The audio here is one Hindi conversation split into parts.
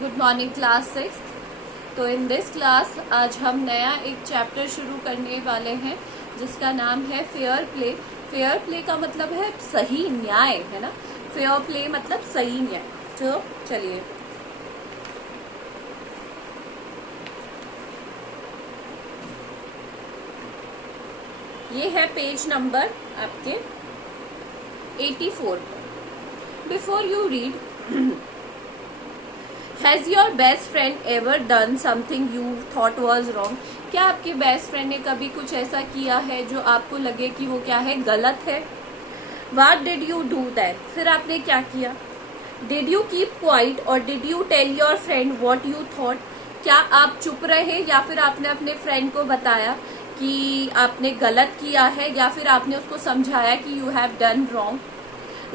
Good morning class 6। तो इन दिस क्लास आज हम नया एक चैप्टर शुरू करने वाले हैं जिसका नाम है फेयर प्ले। फेयर प्ले का मतलब है सही न्याय, है ना। फेयर प्ले मतलब सही न्याय। तो चलिए, ये है पेज नंबर आपके 84 पर। Before you read, has your best friend ever done something you thought was wrong? क्या आपके बेस्ट फ्रेंड ने कभी कुछ ऐसा किया है जो आपको लगे कि वो क्या है, गलत है? What did you do then? फिर आपने क्या किया? Did you keep quiet or did you tell your friend what you thought? क्या आप चुप रहे या फिर आपने अपने फ्रेंड को बताया कि आपने गलत किया है, या फिर आपने उसको समझाया कि you have done wrong?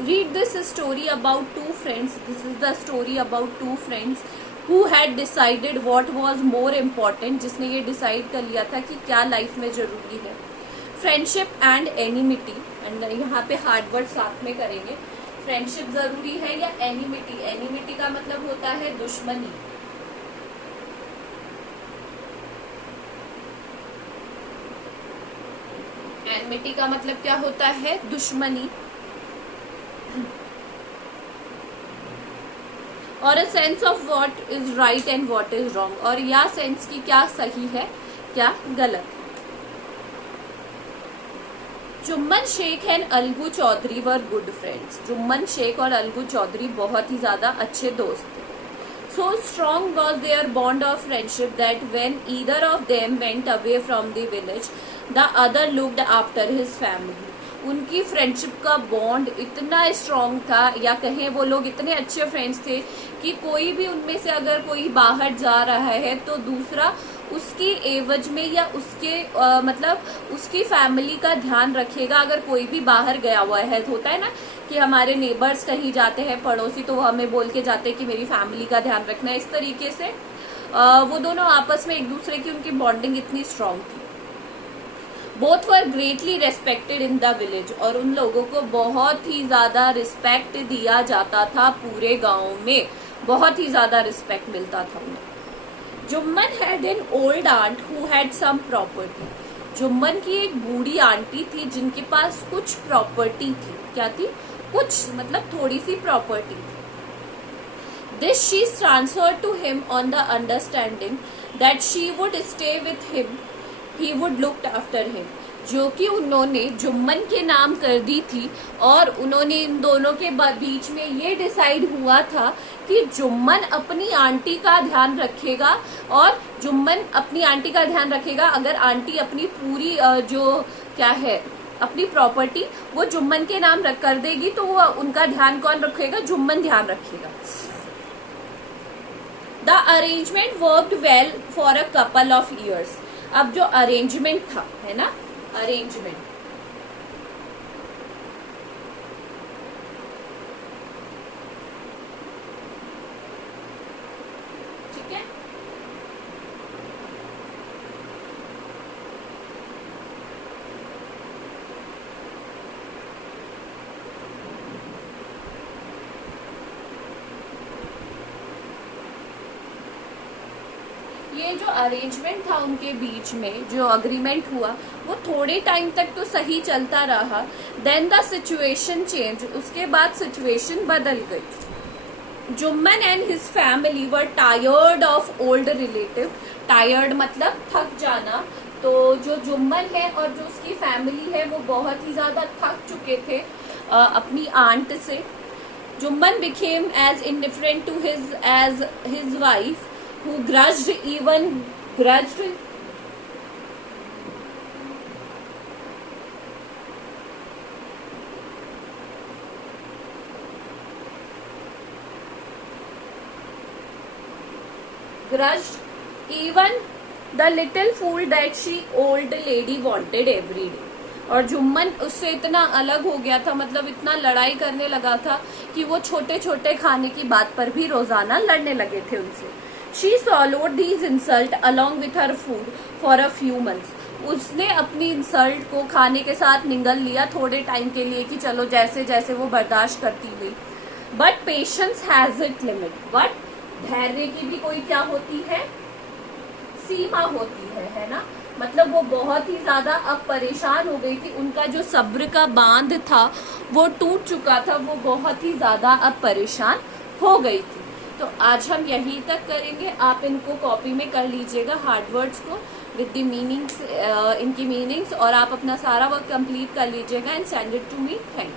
Read this story about two friends. This is the story about two friends who had decided what was more important. जिसने ये डिसाइड कर लिया था कि क्या लाइफ में जरूरी है। फ्रेंडशिप एंड एनिमिटी, एंड यहाँ पे हार्ड वर्ड साथ में करेंगे। फ्रेंडशिप जरूरी है या एनिमिटी? एनिमिटी का मतलब होता है दुश्मनी। एनिमिटी का मतलब क्या होता है? दुश्मनी। और a sense of what is right and what is wrong, और या सेंस की क्या सही है क्या गलत। Jumman Sheikh and Algu Chaudhary were good friends. Jumman Sheikh और अलगू चौधरी बहुत ही ज्यादा अच्छे दोस्त थे। So strong was their bond of friendship that when either of them went away from the village, the other looked after his family. उनकी फ्रेंडशिप का बॉन्ड इतना स्ट्रांग था, या कहें वो लोग इतने अच्छे फ्रेंड्स थे कि कोई भी उनमें से अगर कोई बाहर जा रहा है तो दूसरा उसकी एवज में या उसके मतलब उसकी फैमिली का ध्यान रखेगा। अगर कोई भी बाहर गया हुआ है, होता है ना कि हमारे नेबर्स कहीं जाते हैं, पड़ोसी, तो वो हमें बोल के जाते हैं कि मेरी फैमिली का ध्यान रखना है। इस तरीके से वो दोनों आपस में एक दूसरे की उनकी बॉन्डिंग इतनी स्ट्रांग थी। Both were greatly respected in the village, और उन लोगों को बहुत ही ज्यादा रिस्पेक्ट दिया जाता था पूरे गांव में, बहुत ही ज्यादा रिस्पेक्ट मिलता था उन्हें। Jumman had an old aunt who had sum property. Jumman की एक बूढ़ी आंटी थी जिनके पास कुछ प्रॉपर्टी थी। क्या थी? कुछ मतलब थोड़ी सी प्रॉपर्टी थी। This she transferred to him on the understanding that she would stay with him, he would look after him, जो कि उन्होंने जुम्मन के नाम कर दी थी। और उन्होंने इन दोनों के बीच में ये डिसाइड हुआ था कि जुम्मन अपनी आंटी का ध्यान रखेगा और जुम्मन अपनी आंटी का ध्यान रखेगा। अगर आंटी अपनी पूरी जो क्या है अपनी प्रॉपर्टी वो जुम्मन के नाम कर देगी तो वो उनका ध्यान कौन रखेगा? जुम्मन ध्यान रखेगा। The arrangement worked well for a couple of years. अब जो अरेंजमेंट था, है ना, अरेंजमेंट, ठीक है। ये जो अरेंजमेंट था उनके बीच में, जो अग्रीमेंट हुआ, वो थोड़े टाइम तक तो सही चलता रहा। देन द सिचुएशन चेंज, उसके बाद सिचुएशन बदल गई। Jumman and his family were tired of old relative. Tired मतलब थक जाना। तो जो जुम्मन है और जो उसकी फैमिली है वो बहुत ही ज्यादा थक चुके थे अपनी आंट से। Jumman became as indifferent to his as his wife who grudged even the little food that she old lady wanted every day. और जुम्मन उससे इतना अलग हो गया था, मतलब इतना लड़ाई करने लगा था कि वो छोटे छोटे खाने की बात पर भी रोजाना लड़ने लगे थे उनसे। She swallowed these insult along with her food for a few months. उसने अपनी इंसल्ट को खाने के साथ निगल लिया थोड़े टाइम के लिए कि चलो जैसे जैसे वो बर्दाश्त करती गई। But patience has it limit, but धैर्य की भी कोई क्या होती है, सीमा होती है ना। मतलब वो बहुत ही ज्यादा अब परेशान हो गई थी, उनका जो सब्र का बांध था वो टूट चुका था, वो बहुत ही ज्यादा अब परेशान हो गई थी। तो आज हम यहीं तक करेंगे, आप इनको कॉपी में कर लीजिएगा हार्ड वर्ड्स को विद द मीनिंग्स, इनकी मीनिंग्स, और आप अपना सारा वर्क कंप्लीट कर लीजिएगा and send it to me. Thank you.